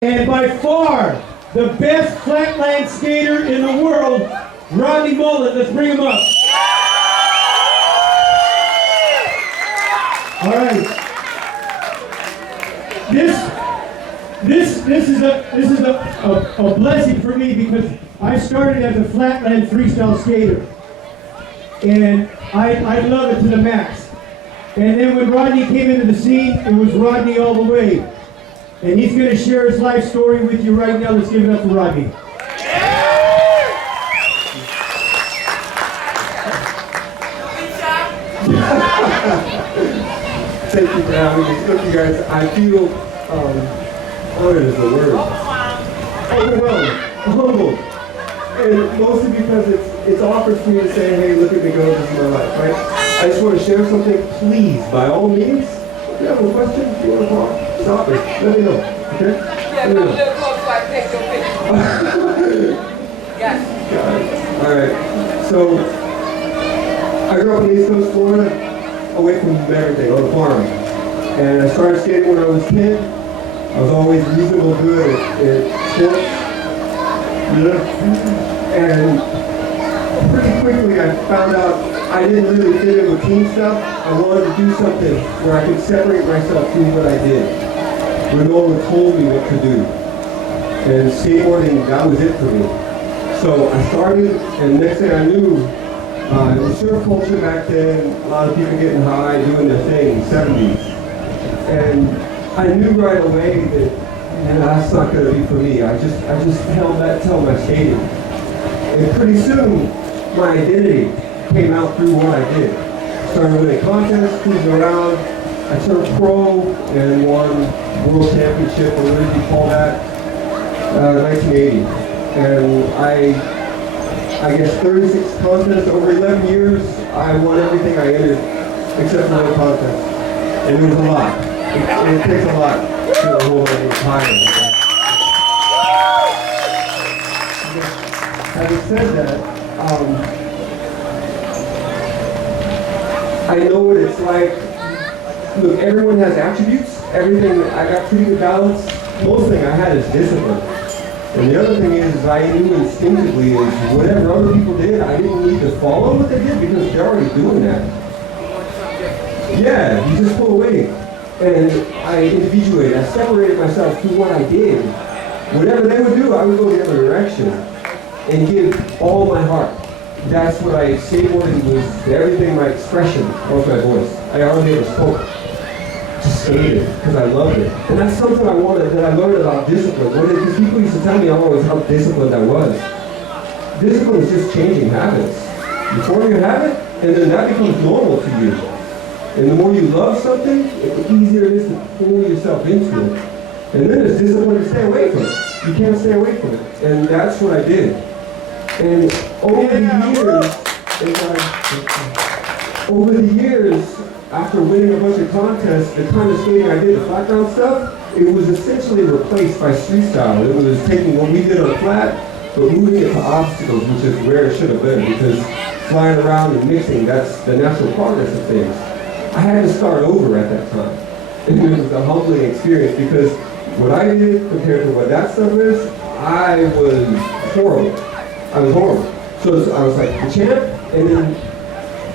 And by far, the best flatland skater in the world, Rodney Mullen. Let's bring him up. All right. This is a blessing for me because I started as a flatland freestyle skater, and I love it to the max. And then when Rodney came into the scene, it was Rodney all the way. And he's going to share his life story with you right now. Let's give it up for Rodney. Thank you for having me. Look, you guys, I feel honored is the word. Overwhelmed, humbled, and mostly because it's offered for me to say, hey, look at me go, this is my life, right? I just want to share something. Please, by all means, if you have a question, if you want to talk, stop it. Let me know, okay? Yeah, come a little close so I can take your picture. Yes. Got it. All right. So, I grew up in East Coast, Florida, away from everything, on a farm. And I started skating when I was 10. I was always reasonable good at sports. And pretty quickly I found out I didn't really fit in with team stuff. I wanted to do something where I could separate myself from what I did, where no one told me what to do. And skateboarding, that was it for me. So I started, and next thing I knew, it was surf culture back then, a lot of people getting high, doing their thing, 70s. And I knew right away that that's not going to be for me. I just held that till my skating. And pretty soon, my identity came out through what I did. Started winning contests, cruising around. I turned pro and won world championship, or what did you call that? 1980. And I guess 36 contests over 11 years. I won everything I entered except for one contest. And it was a lot. It takes a lot to hold an entire. Having said that, I know what it's like. Look, everyone has attributes. Everything, I got pretty good balance. Most thing I had is discipline. And the other thing is, I knew instinctively is whatever other people did, I didn't need to follow what they did because they're already doing that. Yeah, you just pull away. And I individuated, I separated myself through what I did. Whatever they would do, I would go the other direction and give all my heart. That's what I skateboarded was everything, my expression, was my voice. I hardly ever spoke. Just skated because I loved it. And that's something I wanted, that I learned about discipline. Because people used to tell me always how disciplined I was. Discipline is just changing habits. You form your habit, and then that becomes normal to you. And the more you love something, the easier it is to pull yourself into it. And then there's discipline to stay away from it. You can't stay away from it. And that's what I did. And over the years, after winning a bunch of contests, the kind of skating I did, the flat ground stuff, it was essentially replaced by street style. It was taking what we did on flat, but moving it to obstacles, which is where it should have been, because flying around and mixing, that's the natural progress of things. I had to start over at that time. And it was a humbling experience because what I did compared to what that stuff is, I was horrible. I was horrible. So I was like the champ, and then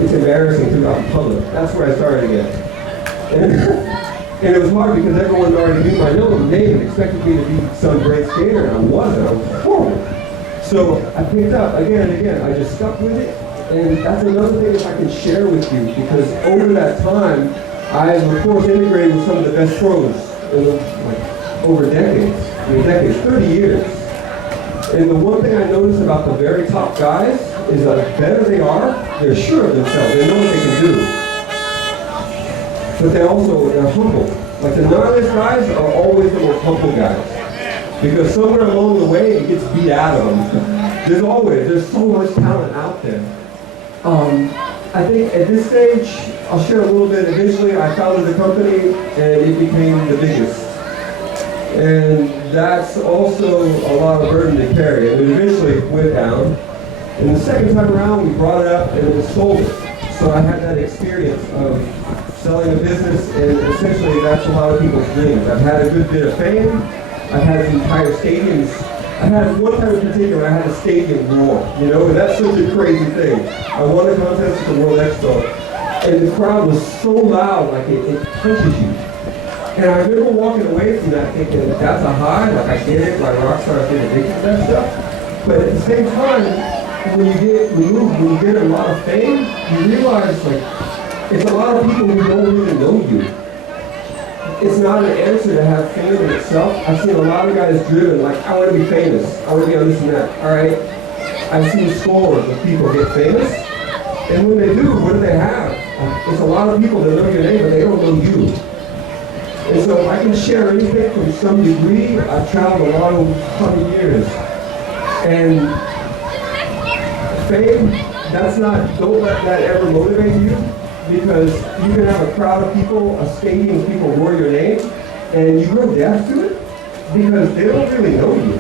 it's embarrassing throughout the public. That's where I started again. And it was hard because everyone already knew my name and expected me to be some great skater, and I wasn't. I was horrible. So I picked up again and again. I just stuck with it. And that's another thing that I can share with you, because over that time, I have, of course, integrated with some of the best pros in over decades, 30 years. And the one thing I notice about the very top guys is that the better they are, they're sure of themselves, they know what they can do. But they're humble. Like the gnarliest guys are always the most humble guys. Because somewhere along the way, it gets beat out of them. There's so much talent out there. I think at this stage, I'll share a little bit. Eventually, I founded a company, and it became the biggest. And that's also a lot of burden to carry. And it eventually went down. And the second time around, we brought it up and then sold it. So I had that experience of selling a business, and essentially that's a lot of people's dreams. I've had a good bit of fame. I've had entire stadiums. I had one time in particular, I had a stadium roar, you know, and that's such a crazy thing. I won a contest at the World Expo, and the crowd was so loud, like it punches you. And I remember walking away from that thinking, that's a high, like I get it, like rock stars get addicted to that stuff. But at the same time, when you get removed, when you get a lot of fame, you realize like it's a lot of people who don't really know you. It's not an answer to have fame in itself. I've seen a lot of guys driven, like, I want to be famous. I want to be on this and that. All right? I've seen scores of people get famous. And when they do, what do they have? It's a lot of people that know your name, but they don't know you. And so I can share anything from some degree. I've traveled a lot over 100 years. And fame, that's not, don't let that ever motivate you. Because you can have a crowd of people, a stadium of people roar your name, and you grow deaf to it because they don't really know you.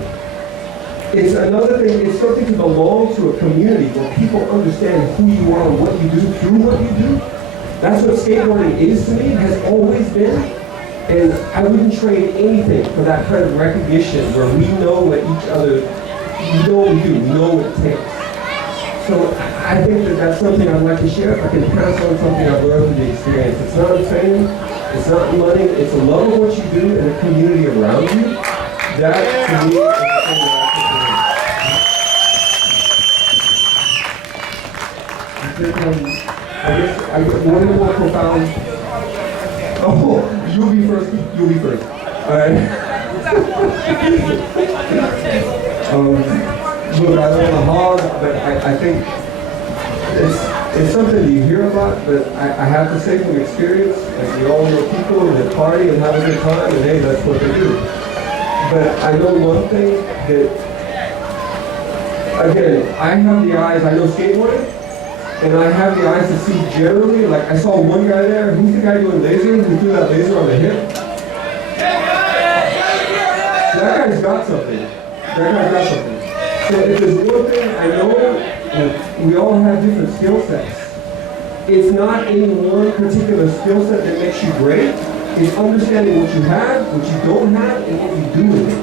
It's another thing, it's something to belong to a community where people understand who you are and what you do through what you do. That's what skateboarding is to me, has always been. And I wouldn't trade anything for that kind of recognition where we know what each other, we know what we do, we know what it takes. So I think that that's something I'd like to share. If I can pass on something I've learned through the experience. It's not fame, it's not money, it's a love of what you do and the community around you. That, to me, is the thing that I guess I get one of the more profound. Oh, you'll be first. You'll be first. All right. Look, I don't want to hog, but I think it's something you hear about, but I have to say from experience, like we all know people that party and have a good time, and hey, that's what they do. But I know one thing that, again, I have the eyes, I know skateboarding, and I have the eyes to see generally, like I saw one guy there, who's the guy doing laser, who threw that laser on the hip? That guy's got something. That guy's got something. So if there's one thing I know, we all have different skill sets. It's not any one particular skill set that makes you great. It's understanding what you have, what you don't have, and what you do with it.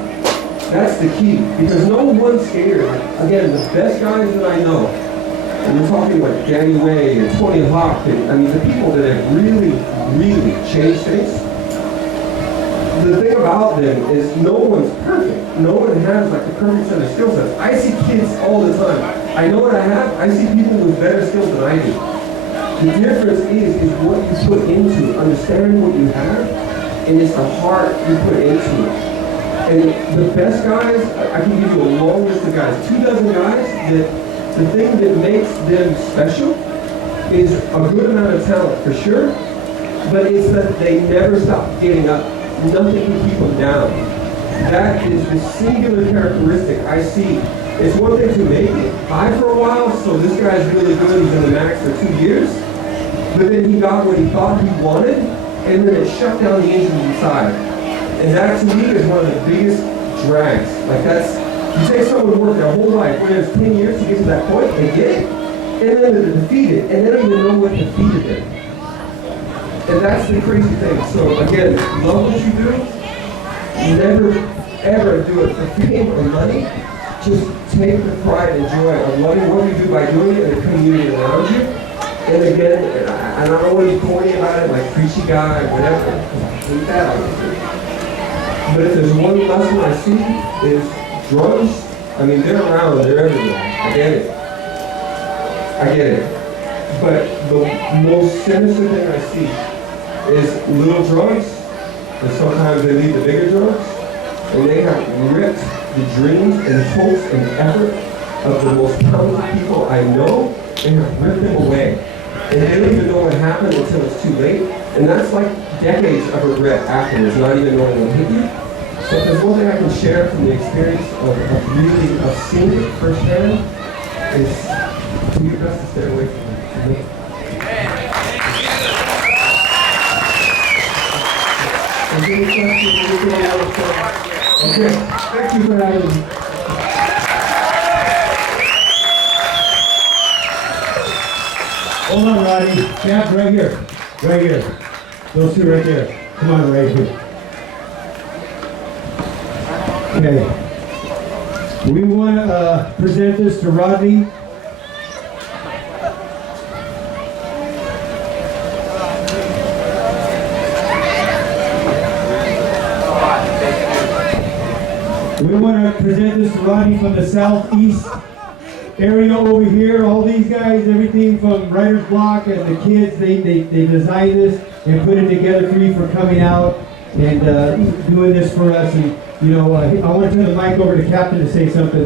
That's the key. Because no one skater, again, the best guys that I know, and we're talking like Danny Way and Tony Hawk, and I mean the people that have really, really changed things. The thing about them is no one's perfect. No one has like the perfect set of skill sets. I see kids all the time. I know what I have. I see people with better skills than I do. The difference is what you put into it. Understanding what you have, and it's the heart you put into it. And the best guys, I can give you a long list of guys, 24 guys, that the thing that makes them special is a good amount of talent for sure, but it's that they never stop getting up. Nothing can keep them down. That is the singular characteristic I see. It's one thing to make it high for a while, so this guy's really good, he's in the max for 2 years, but then he got what he thought he wanted, and then it shut down the engine inside. And that to me is one of the biggest drags. Like that's, you take someone who worked their whole life, whether it's 10 years to get to that point, they get it, and then they're defeated, and they don't even know what defeated them. And that's the crazy thing. So again, love what you do. Never, ever do it for fame or money. Just take the pride and joy of loving what you do by doing it and the community around you. And again, and I don't want to be corny about it, like preachy guy or whatever. I hate that. But if there's one lesson I see is drugs. I mean, they're around, they're everywhere. I get it. I get it. But the most sinister thing I see is little drugs, and sometimes they lead to bigger drugs, and they have ripped the dreams and hopes and effort of the most talented people I know, and have ripped them away. And they don't even know what happened until it's too late, and that's like decades of regret afterwards, not even knowing what hit you. So if there's one thing I can share from the experience of seeing it firsthand, is do your best to stay away from it. Okay, thank you for having me. Hold on, Rodney. Chad, right here. Right here. Those two right there. Come on, right here. Okay. We want to present this to Rodney. We want to present this to Rodney from the southeast area over here. All these guys, everything from Writer's Block and the kids, they designed this and put it together for you for coming out and doing this for us. And you know, I want to turn the mic over to Captain to say something.